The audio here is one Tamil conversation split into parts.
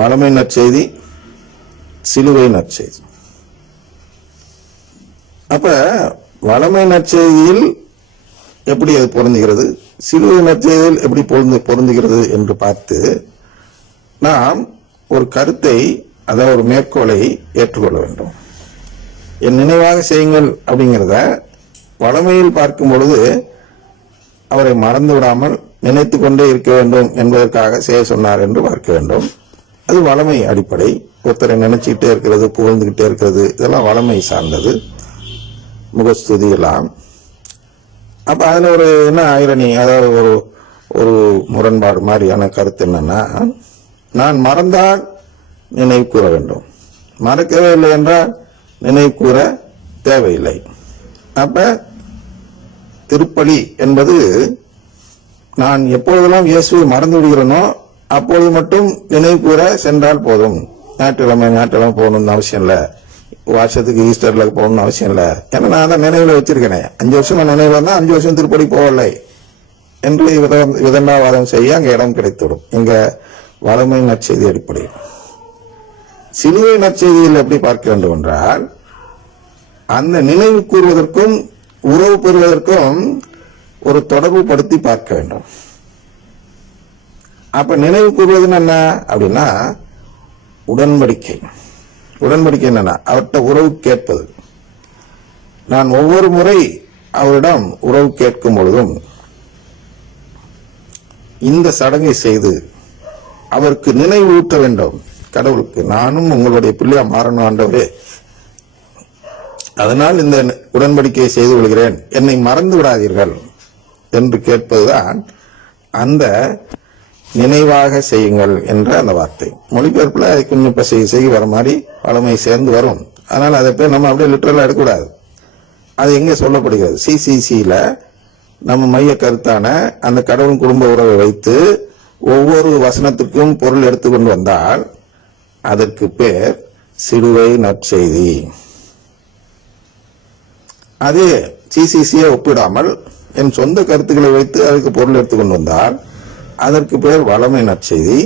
வளமை நற்செய்தி சிலுவை நற்செய்தி. அப்ப வளமை நற்செய்தியில் எப்படி அது பொருந்துகிறது? சிலுவை நற்செய்தியில் எப்படி பொருந்து பொருந்துகிறது என்று பார்த்து நாம் ஒரு கருத்தை அதாவது ஒரு மேற்கோளை ஏற்றுக்கொள்ள வேண்டும். என் நினைவாக செய்யுங்கள் அப்படிங்கிறத வளமையில் பார்க்கும் பொழுது அவரை மறந்து விடாமல் நினைத்து கொண்டே இருக்க வேண்டும் என்பதற்காக செய்ய சொன்னார் என்று பார்க்க வேண்டும். அது வளமை அடிப்படை. ஒருத்தரை நினைச்சுக்கிட்டே இருக்கிறது புகழ்ந்துகிட்டே இருக்கிறது இதெல்லாம் வளமை சார்ந்தது. முகஸ்துதி எல்லாம். அப்போ அதில் ஒரு என்ன ஐரணி அதாவது ஒரு ஒரு முரண்பாடு மாதிரியான கருத்து என்னன்னா நான் மறந்தால் நினைவு கூற வேண்டும். மறக்கவே இல்லை என்றால் நினைவு கூற தேவையில்லை. அப்ப திருப்பலி என்பது நான் எப்பொழுதெல்லாம் இயேசுவை மறந்து விடுகிறேனோ அப்பொழுது மட்டும் நினைவு கூற சென்றால் போதும். ஞாயிற்றுக்கிழமை ஞாயிற்றுக்கிழமை போகணும்னு அவசியம் இல்லை. வருஷத்துக்கு ஈஸ்டர்ல போகணும்னு அவசியம் இல்லை. ஏன்னா நான் தான் நினைவுல வச்சிருக்கேன். அஞ்சு வருஷம் நான் நினைவு இருந்தால் அஞ்சு வருஷம் திருப்படி போகலை. என்று விதண்டாவாதம் செய்ய அங்க இடம் கிடைத்துவிடும். இங்க வளமை நற்செய்தி அடிப்படையில். சிலுவை நற்செய்தியில் எப்படி பார்க்க வேண்டும் என்றால் அந்த நினைவு கூறுவதற்கும் உறவு பெறுவதற்கும் ஒரு தொடர்பு படுத்தி பார்க்க வேண்டும். அப்ப நினைவு கூறுவதுன்னு என்ன? அப்படின்னா உடன்படிக்கை. உடன்படிக்கை என்னன்னா அவர்கிட்ட உறவு கேட்பது. நான் ஒவ்வொரு முறை அவரிடம் உறவு கேட்கும் பொழுதும் இந்த சடங்கை செய்து அவருக்கு நினைவூட்ட வேண்டும். கடவுளுக்கு நானும் உங்களுடைய பிள்ளையா மாறணும் ஆண்டவரே. அதனால் இந்த உடன்படிக்கையை செய்து கொள்கிறேன். என்னை மறந்து விடாதீர்கள் என்று கேட்பதுதான் அந்த நினைவாக செய்யுங்கள் என்ற அந்த வார்த்தை. மொழிபெயர்ப்புல அது கொஞ்சம் இப்ப செய்ய செய்ய வர மாதிரி பழமை சேர்ந்து வரும். அதனால அதை பேர் நம்ம அப்படியே லிட்டரலாக எடுக்கக்கூடாது. அது எங்கே சொல்லப்படுகிறது? சிசிசியில் நம்ம மைய கருத்தான அந்த கடவுள் குடும்ப உறவை வைத்து ஒவ்வொரு வசனத்துக்கும் பொருள் எடுத்துக்கொண்டு வந்தால் அதற்கு பேர் சிலுவை நற்செய்தி. அதே சிசிசியை ஒப்பிடாமல் என் சொந்த கருத்துக்களை வைத்து அதுக்கு பொருள் எடுத்துக்கொண்டு வந்தால் அதற்கு பேர் வளமை நற்செய்தி.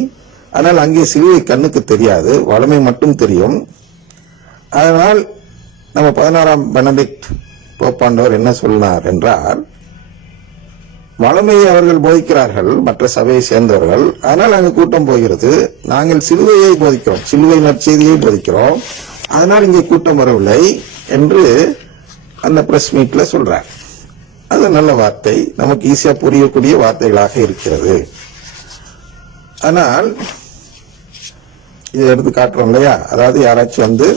ஆனால் அங்கே சிலுவை கண்ணுக்கு தெரியாது வளமை மட்டும் தெரியும். அதனால் நம்ம பதினாறாம் பெனடிக்ட் போப்பாண்டவர் என்ன சொன்னார் என்றால் வளமையை அவர்கள் போதிக்கிறார்கள் மற்ற சபையை சேர்ந்தவர்கள். அதனால் அங்கு கூட்டம் போகிறது. நாங்கள் சிலுவையை போதிக்கிறோம் சிலுவை நற்செய்தியை போதிக்கிறோம். அதனால் இங்கே கூட்டம் வரவில்லை என்று அந்த பிரஸ் மீட்ல சொல்றார். அது நல்ல வார்த்தை. நமக்கு ஈஸியா புரியக்கூடிய வார்த்தைகளாக இருக்கிறது. ஆனால் இதை எடுத்து காட்டுறோம் இல்லையா? அதாவது யாராச்சும் வந்து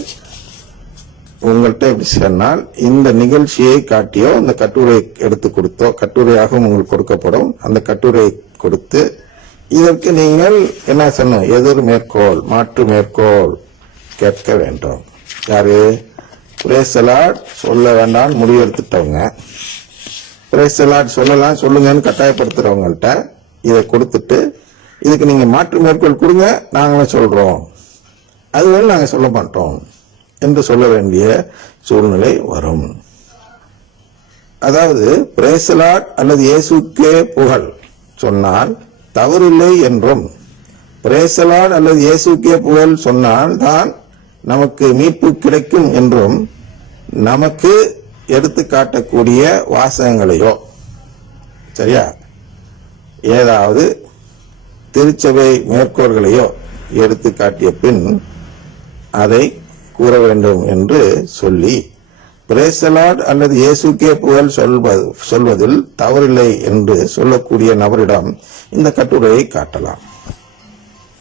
உங்கள்கிட்ட எப்படி சொன்னால் இந்த நிகழ்ச்சியை காட்டியோ இந்த கட்டுரை எடுத்து கொடுத்தோ கட்டுரையாகவும் உங்களுக்கு கொடுக்கப்படும். அந்த கட்டுரை கொடுத்து இதற்கு நீங்கள் என்ன சொன்ன? எதிர் மேற்கோள் மாற்று மேற்கோள் கேட்க வேண்டும். யாரு? பிரேசலாட் சொல்ல வேண்டாம் முடிவு எடுத்துட்டவங்க. பிரேசலாட் சொல்லலாம் சொல்லுங்கன்னு கட்டாயப்படுத்துறவங்கள்ட்ட இதை கொடுத்துட்டு இதுக்கு நீங்க மாற்று மேற்கோள் கொடுங்க நாங்களும் சொல்றோம். அதுவரை நாங்கள் சொல்ல மாட்டோம் என்று சொல்ல வேண்டிய சூழ்நிலை வரும். அதாவது பிரேசலாட் அல்லது இயேசுக்கே புகழ் சொன்னால் தவறில்லை என்றும் பிரேசலாட் அல்லது இயேசுக்கே புகழ் சொன்னால் தான் நமக்கு மீட்பு கிடைக்கும் என்றும் நமக்கு எடுத்து காட்டக்கூடிய வாசகங்களையோ சரியா? ஏதாவது திருச்சபை மேற்கோள்களையோ எடுத்து காட்டிய பின் அதை கூற வேண்டும் என்று சொல்லி பிரேசலாட் அல்லது இயேசுக்கே புகழ் சொல்வது சொல்வதில் தவறில்லை என்று சொல்லக்கூடிய நபரிடம் இந்த கட்டுரையை காட்டலாம்.